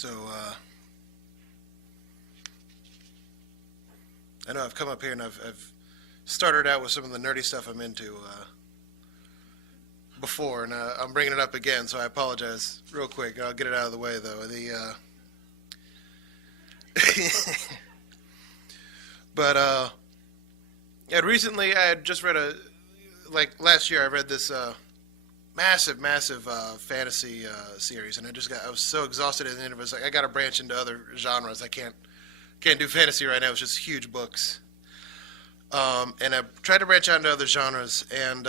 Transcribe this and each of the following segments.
So, I know I've come up here and I've started out with some of the nerdy stuff I'm into before, and I'm bringing it up again, so I apologize real quick. I'll get it out of the way, though. But recently I had just read last year I read this massive fantasy series, and I was so exhausted at the end of it. I was like, I got to branch into other genres. I can't do fantasy right now. It's just huge books. And I tried to branch out into other genres, and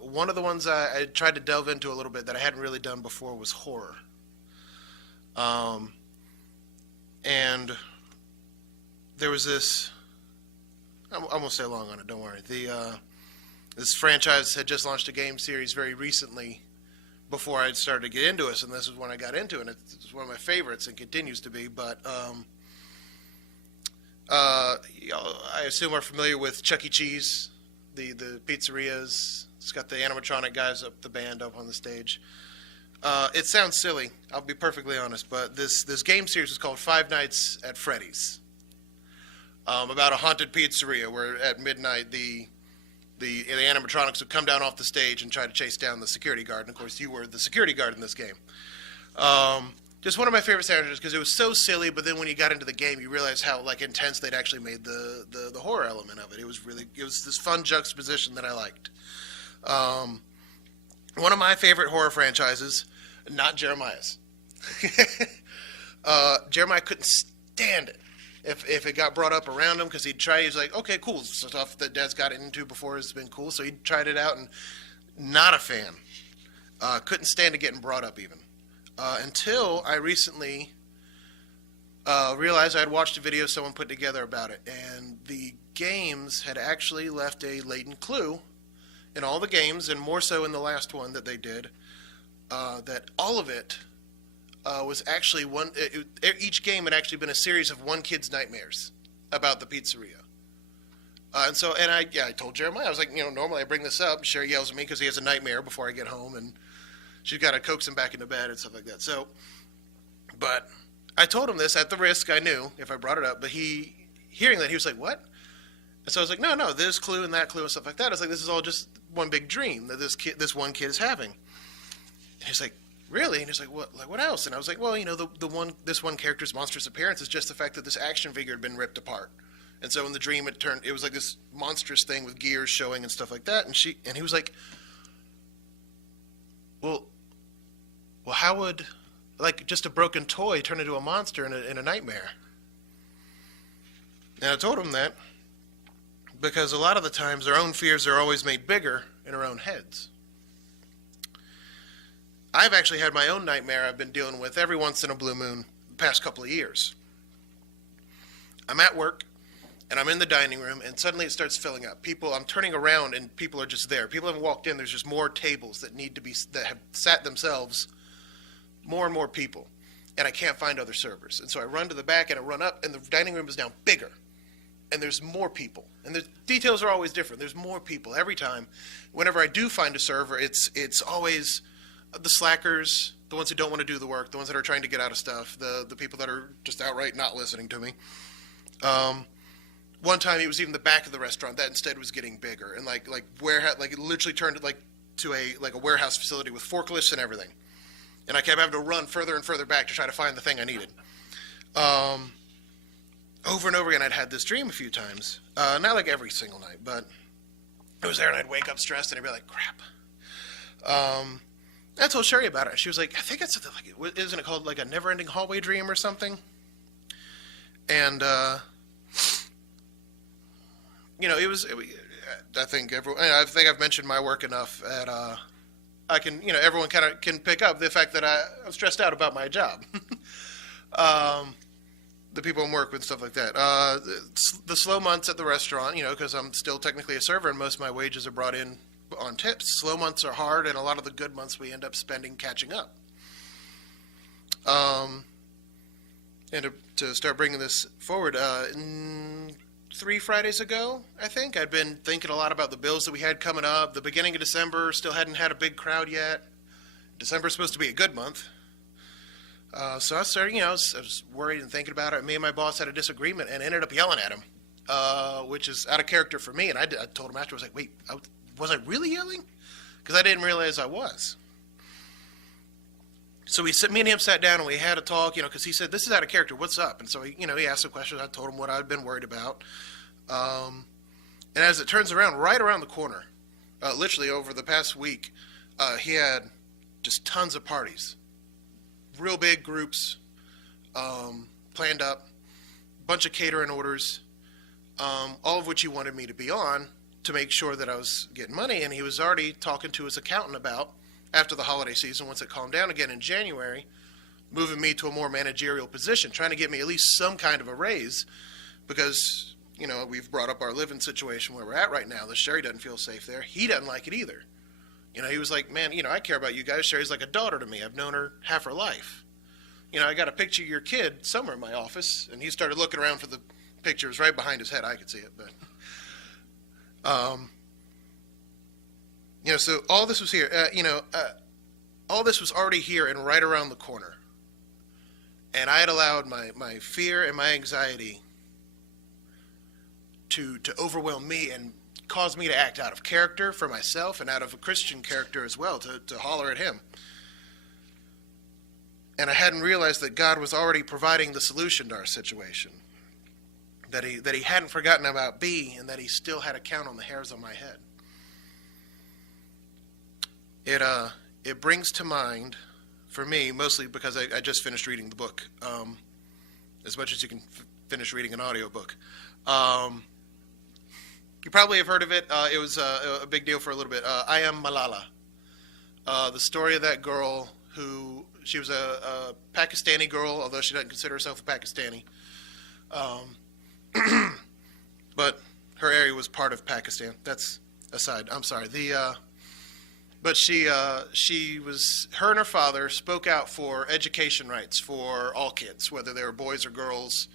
one of the ones I tried to delve into a little bit that I hadn't really done before was horror. And there was this, I won't stay long on it, don't worry. This franchise had just launched a game series very recently before I started to get into it, and this is when I got into it, and it's one of my favorites and continues to be, but I assume are familiar with Chuck E. Cheese, the pizzerias. It's got the animatronic guys the band up on the stage. It sounds silly, I'll be perfectly honest, but this game series is called Five Nights at Freddy's. About a haunted pizzeria where at midnight the animatronics would come down off the stage and try to chase down the security guard. And of course, you were the security guard in this game. Just one of my favorite sandwiches because it was so silly, but then when you got into the game, you realized how intense they'd actually made the horror element of it. It was this fun juxtaposition that I liked. One of my favorite horror franchises, not Jeremiah's. Jeremiah couldn't stand it if it got brought up around him because he was like, okay, cool, stuff that Dad's got into before has been cool, so he tried it out and not a fan. Couldn't stand it getting brought up even. Until I recently realized I had watched a video someone put together about it, and the games had actually left a latent clue in all the games, and more so in the last one that they did, that all of it was actually each game had actually been a series of one kid's nightmares about the pizzeria. I told Jeremiah, I was like, normally I bring this up, Sherry yells at me because he has a nightmare before I get home, and she's got to coax him back into bed and stuff like that. So, but I told him this at the risk, I knew, if I brought it up, but hearing that, he was like, what? And so I was like, no, this clue and that clue and stuff like that. I was like, this is all just one big dream that this one kid is having. And he's like, really? And he's like, what else? And I was like, well, this one character's monstrous appearance is just the fact that this action figure had been ripped apart. And so in the dream, it was like this monstrous thing with gears showing and stuff like that. And he was like, well, how would, just a broken toy turn into a monster in a nightmare? And I told him that because a lot of the times our own fears are always made bigger in our own heads. I've actually had my own nightmare I've been dealing with every once in a blue moon the past couple of years. I'm at work, and I'm in the dining room, and suddenly it starts filling up. I'm turning around, and people are just there. People haven't walked in. There's just more tables that have sat themselves, more and more people, and I can't find other servers. And so I run to the back, and I run up, and the dining room is now bigger, and there's more people. And the details are always different. There's more people every time. Whenever I do find a server, it's always the slackers, the ones who don't want to do the work, the ones that are trying to get out of stuff, the people that are just outright not listening to me. One time it was even the back of the restaurant that instead was getting bigger and warehouse, it literally turned to a warehouse facility with forklifts and everything. And I kept having to run further and further back to try to find the thing I needed. Over and over again, I'd had this dream a few times. Not like every single night, but I was there and I'd wake up stressed and I'd be like, crap. I told Sherry about it. She was like, I think it's something isn't it called a never-ending hallway dream or something? And, I think I've mentioned my work enough that everyone kind of can pick up the fact that I'm stressed out about my job. The people I'm working with, stuff like that. The slow months at the restaurant, because I'm still technically a server and most of my wages are brought in on tips. Slow months are hard, and a lot of the good months we end up spending catching up. And to start bringing this forward, 3 Fridays ago, I think, I'd been thinking a lot about the bills that we had coming up. The beginning of December, still hadn't had a big crowd yet. December's supposed to be a good month. So I started, I was worried and thinking about it. Me and my boss had a disagreement and ended up yelling at him, which is out of character for me. And I told him afterwards, like, wait, was I really yelling? Because I didn't realize I was. So me and him sat down and we had a talk, because he said, this is out of character, what's up? And so, he asked some questions. I told him what I'd been worried about. And as it turns around, right around the corner, literally over the past week, he had just tons of parties. Real big groups, planned up, bunch of catering orders, all of which he wanted me to be on to make sure that I was getting money. And he was already talking to his accountant about, after the holiday season, once it calmed down again in January, moving me to a more managerial position, trying to get me at least some kind of a raise because, we've brought up our living situation where we're at right now. The Sherry doesn't feel safe there. He doesn't like it either. He was like, man, I care about you guys. Sherry's like a daughter to me. I've known her half her life. I got a picture of your kid somewhere in my office, and he started looking around for the pictures right behind his head. I could see it, but, so all this was here, all this was already here and right around the corner. And I had allowed my fear and my anxiety to overwhelm me and cause me to act out of character for myself and out of a Christian character as well, to holler at him. And I hadn't realized that God was already providing the solution to our situation. That he hadn't forgotten about B, and that he still had a count on the hairs on my head. It brings to mind, for me, mostly because I just finished reading the book, as much as you can finish reading an audiobook. You probably have heard of it. It was a big deal for a little bit. I Am Malala. The story of that girl who, she was a Pakistani girl, although she doesn't consider herself a Pakistani. But her area was part of Pakistan. That's aside. I'm sorry. But she was, her and her father spoke out for education rights for all kids, whether they were boys or girls.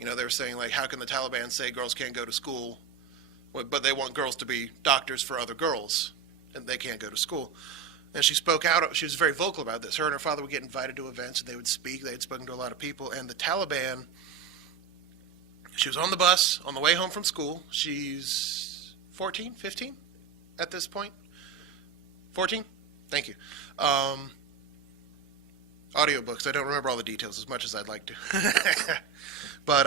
They were saying, like, how can the Taliban say girls can't go to school, but they want girls to be doctors for other girls, and they can't go to school. And she spoke out. She was very vocal about this. Her and her father would get invited to events, and they would speak. They had spoken to a lot of people. And the Taliban, she was on the bus on the way home from school. She's 14, 15 at this point. 14? Thank you. Audiobooks. I don't remember all the details as much as I'd like to. But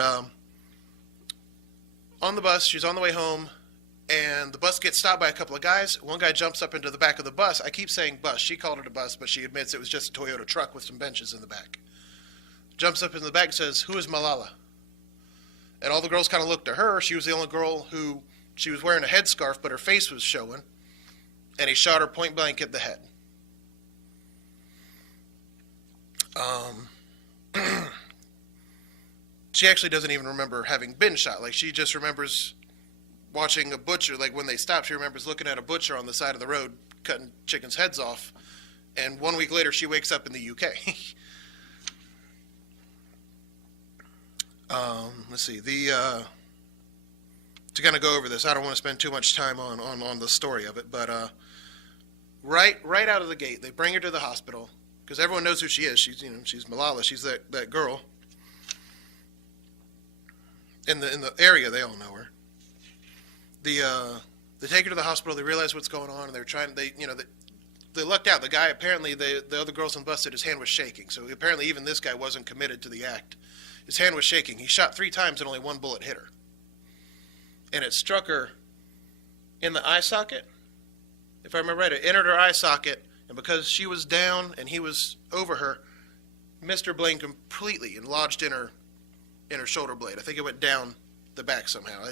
on the bus, she's on the way home, and the bus gets stopped by a couple of guys. One guy jumps up into the back of the bus. I keep saying bus. She called it a bus, but she admits it was just a Toyota truck with some benches in the back. Jumps up in the back and says, "Who is Malala?" And all the girls kind of looked at her. She was the only girl who, she was wearing a headscarf, but her face was showing. And he shot her point blank at the head. She actually doesn't even remember having been shot. Like, she just remembers watching a butcher. Like, when they stopped, she remembers looking at a butcher on the side of the road cutting chickens' heads off. And 1 week later, she wakes up in the UK. Let's see. To kind of go over this, I don't want to spend too much time on the story of it, but right out of the gate, they bring her to the hospital because everyone knows who she is. She's Malala. She's that girl. In the area, they all know her. They take her to the hospital. They realize what's going on, and they're trying. They lucked out. The guy, apparently, the other girls on the bus said his hand was shaking. So apparently, even this guy wasn't committed to the act. His hand was shaking. He shot 3 times, and only 1 bullet hit her. And it struck her in the eye socket. If I remember right, it entered her eye socket, and because she was down and he was over her, missed her blade completely and lodged in her shoulder blade. I think it went down the back somehow.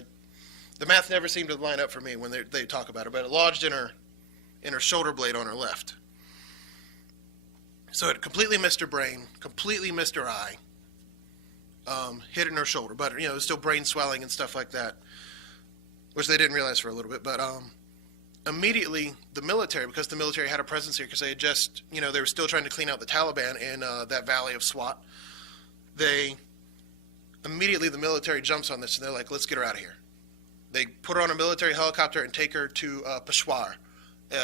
The math never seemed to line up for me when they talk about it, but it lodged in her shoulder blade on her left. So it completely missed her brain, completely missed her eye, hit in her shoulder. But it was still brain swelling and stuff like that, which they didn't realize for a little bit. But immediately the military, because the military had a presence here, because they had just, they were still trying to clean out the Taliban in that valley of Swat. Immediately the military jumps on this, and they're like, let's get her out of here. They put her on a military helicopter and take her to Peshawar,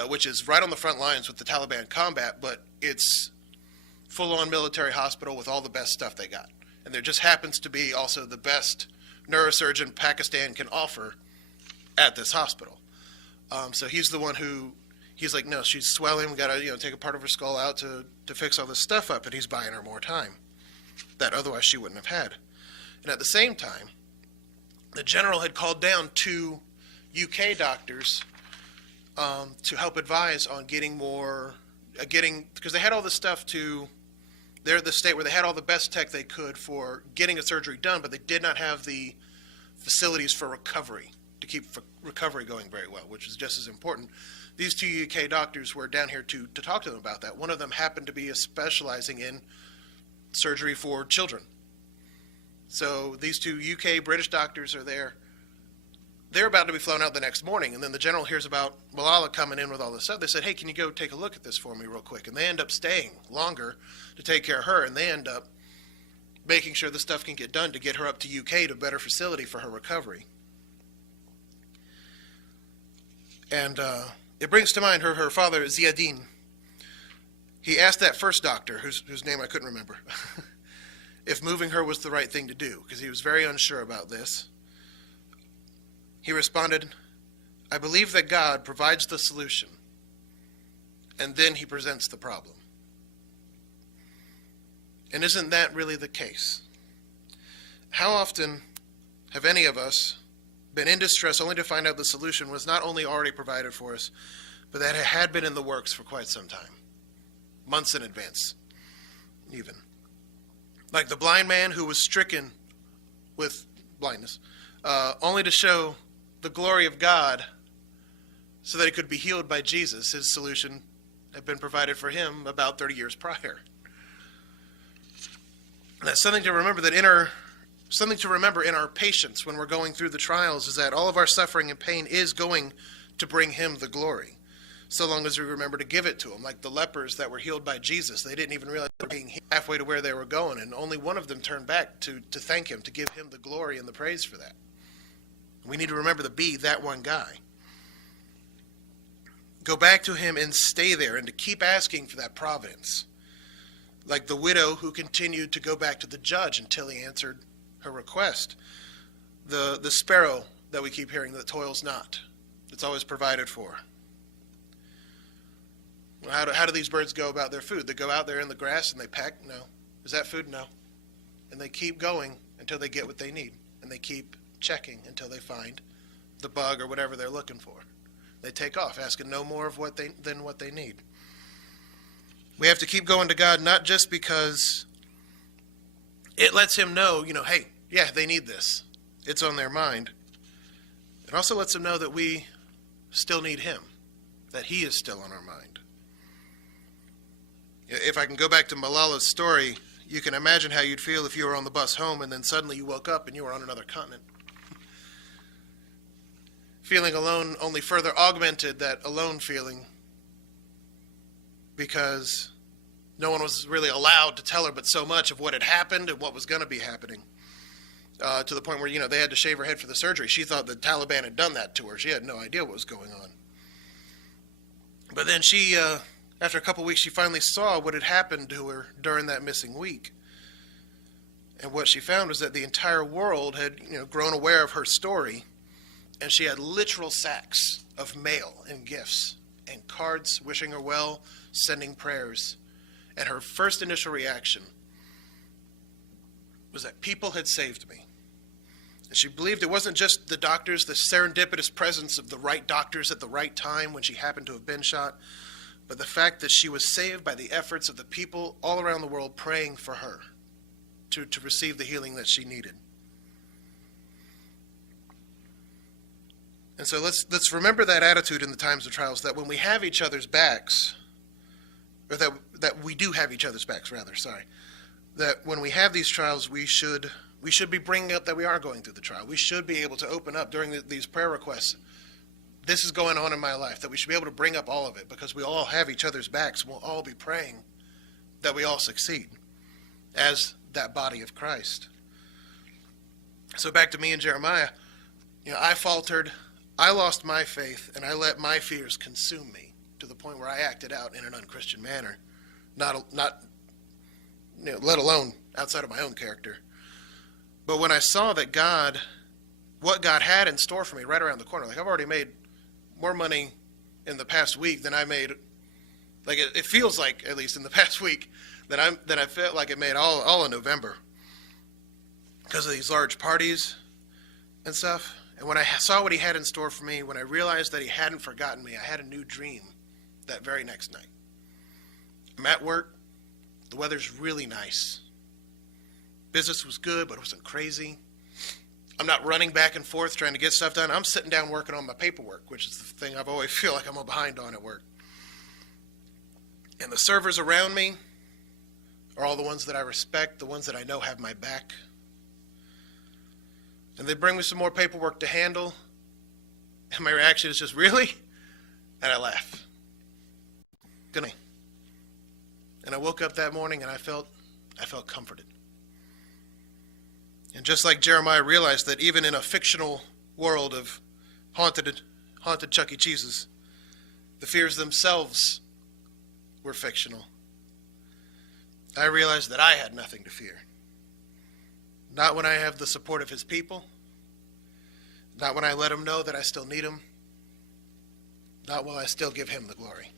which is right on the front lines with the Taliban combat, but it's full-on military hospital with all the best stuff they got. And there just happens to be also the best neurosurgeon Pakistan can offer at this hospital. So he's the one who, he's like, no, she's swelling. We got to, take a part of her skull out to fix all this stuff up. And he's buying her more time that otherwise she wouldn't have had. And at the same time, the general had called down 2 UK doctors to help advise on getting more, because they had all this stuff they're at the state where they had all the best tech they could for getting a surgery done, but they did not have the facilities for recovery, to keep recovery going very well, which is just as important. These 2 UK doctors were down here to talk to them about that. One of them happened to be specializing in surgery for children. So these 2 UK British doctors are there. They're about to be flown out the next morning, and then the general hears about Malala coming in with all this stuff. They said, hey, can you go take a look at this for me real quick? And they end up staying longer to take care of her, and they end up making sure the stuff can get done to get her up to UK to a better facility for her recovery. And it brings to mind her father, Ziadin. He asked that first doctor, whose name I couldn't remember, if moving her was the right thing to do, because he was very unsure about this. He responded, I believe that God provides the solution, and then he presents the problem. And isn't that really the case? How often have any of us been in distress only to find out the solution was not only already provided for us, but that it had been in the works for quite some time, months in advance, even. Like the blind man who was stricken with blindness, only to show the glory of God so that he could be healed by Jesus. His solution had been provided for him about 30 years prior. And that's something to remember in our patience when we're going through the trials, is that all of our suffering and pain is going to bring him the glory, so long as we remember to give it to him. Like the lepers that were healed by Jesus, they didn't even realize they were being halfway to where they were going, and only one of them turned back to thank him, to give him the glory and the praise for that. We need to remember to be that one guy. Go back to him and stay there, and to keep asking for that providence. Like the widow who continued to go back to the judge until he answered her request. The sparrow that we keep hearing that toils not. It's always provided for. How do these birds go about their food? They go out there in the grass and they peck? No. Is that food? No. And they keep going until they get what they need. And they keep checking until they find the bug or whatever they're looking for. They take off, asking no more of than what they need. We have to keep going to God, not just because it lets him know, hey, yeah, they need this. It's on their mind. It also lets them know that we still need him, that he is still on our mind. If I can go back to Malala's story, you can imagine how you'd feel if you were on the bus home and then suddenly you woke up and you were on another continent. Feeling alone only further augmented that alone feeling, because no one was really allowed to tell her but so much of what had happened and what was going to be happening, to the point where, they had to shave her head for the surgery. She thought the Taliban had done that to her. She had no idea what was going on. But then she, after a couple weeks, she finally saw what had happened to her during that missing week. And what she found was that the entire world had, grown aware of her story, and she had literal sacks of mail and gifts and cards wishing her well, sending prayers. And her first initial reaction was that people had saved me. And she believed it wasn't just the doctors, the serendipitous presence of the right doctors at the right time when she happened to have been shot, but the fact that she was saved by the efforts of the people all around the world praying for her to receive the healing that she needed. And so let's remember that attitude in the times of trials, that when we have each other's backs, or that we do have each other's backs, that when we have these trials, we should be bringing up that we are going through the trial. We should be able to open up during these prayer requests. This is going on in my life, that we should be able to bring up all of it, because we all have each other's backs, and we'll all be praying that we all succeed as that body of Christ. So back to me and Jeremiah, I faltered, I lost my faith, and I let my fears consume me to the point where I acted out in an unchristian manner, not let alone outside of my own character. But when I saw that what God had in store for me right around the corner, like I've already made more money in the past week than I made, like it feels like, at least in the past week, that I felt like it made all in November because of these large parties and stuff. And when I saw what he had in store for me, when I realized that he hadn't forgotten me, I had a new dream that very next night. I'm at work. The weather's really nice. Business was good, but it wasn't crazy. I'm not running back and forth trying to get stuff done. I'm sitting down working on my paperwork, which is the thing I've always feel like I'm behind on at work. And the servers around me are all the ones that I respect, the ones that I know have my back. And they bring me some more paperwork to handle. And my reaction is just, really? And I laugh. Good night. And I woke up that morning and I felt comforted. And just like Jeremiah realized that even in a fictional world of haunted Chuck E. Cheese's, the fears themselves were fictional, I realized that I had nothing to fear. Not when I have the support of his people. Not when I let him know that I still need him. Not while I still give him the glory.